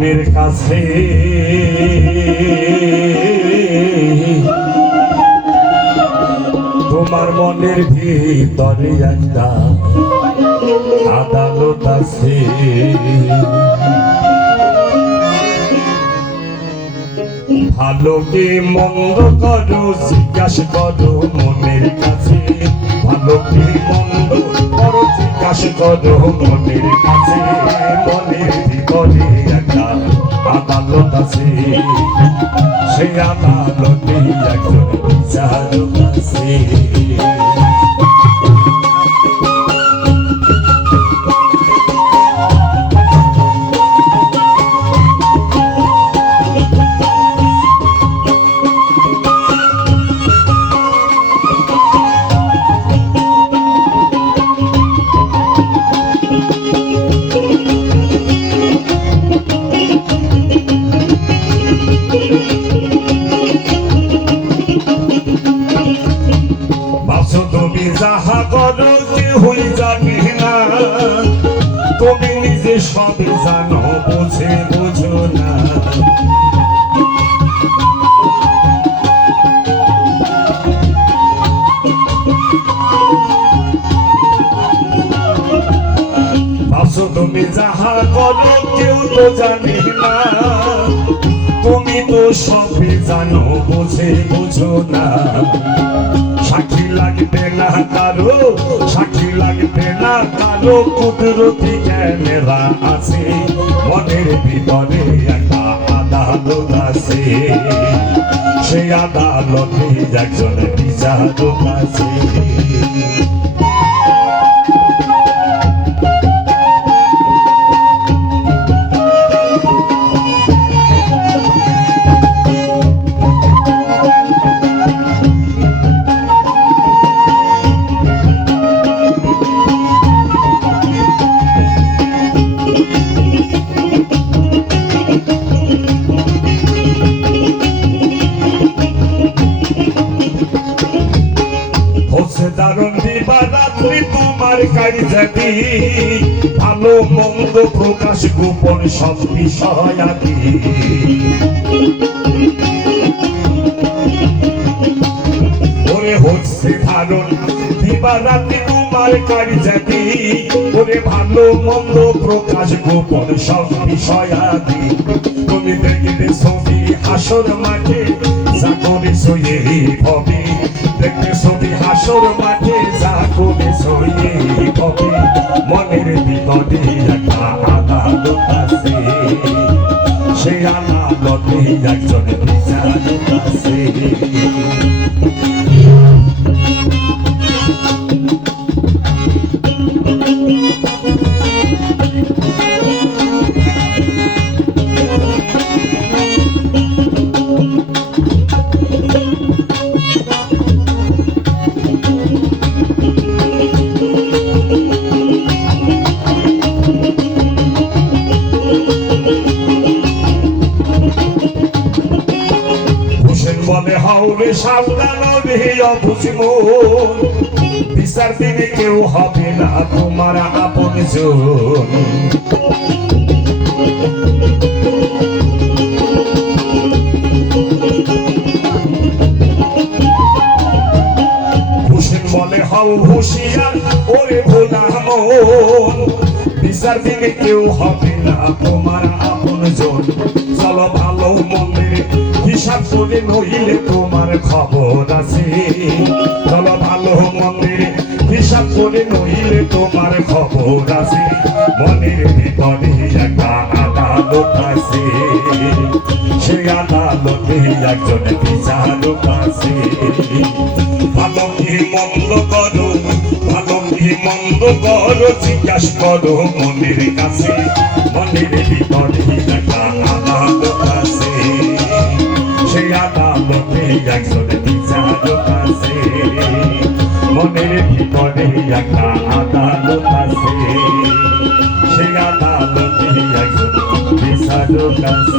মনের কাছে তোমার মনের ভিতরে একটা আদালত আছে। ভালো কি মন্দ করো জিজ্ঞাসা করো মনের কাছে, ভালো কি মন্দ করো জিজ্ঞাসা করো মনের কাছে। মনের ভিতরে একটা আদালত আছে, সেই আদালতে একজন বিচারক আছে। যাহা করো কেহই জানি না, তুমি নিজে সবই জানো বুঝে বুঝো না। ভাবছো তুমি যাহা করো কেউ তো জানি না, তুমি তো সবই জানো বুঝে বুঝো না। সাক্ষী লাগবে না কারো, সাক্ষী লাগবে না কারো, কুদরতি ক্যামেরা আছে। মনের ভিতরে একটা আদালত আছে, সেই আদালতে একজন বিচারক আছে। দারুণ দিবারাত্রি তোমার কার্যাদি, ভালো মন্দ প্রকাশ গোপন সব বিষয়াদি। ওরে হচ্ছে দারুণ দিবারাত্রি তোমার কার্যাদি, ওরে ভালো মন্দ প্রকাশ গোপন সব বিষয়াদি। তুমি দেখবে ছবি হাসর মাঠে যা করেছো এই ভবে, দেখবে ছবি হাসর মাঠে যা করেছো এই ভবে। মনের ভিতরে একটা আদালত আছে, সেই আদালতে একজন বিচারক আছে। মনে হাওরে সাবধান রে অবুঝ মন, বিচার দিনে কেউ হবে না তোমার আপন জন। হুসেন বলে হাও হুশিয়ার ওরে ভোলা মন, বিচার দিনে কেউ হবে না তোমার আপন জন। চলো ভালো মন্দির হিসাব করে নইলে তোমার খবর আছে, চলো ভালো মন্দির হিসাব করে নইলে তোমার খবর আছে। মনের ভিতরে একটা আদালত আছে, সেই আদালতে একজন বিচারক আছে। ভালো কি মন্দ করো, ভালো কি মন্দ করো জিজ্ঞাসা করো মনের কাছে। মনের ভিতরে একটা আদালত আছে, সেই আদালতে একজন বিচারক আছে। মনের ভিতরে একটা আদালত আছে, সেই আদালতে একজন বিচারক আছে।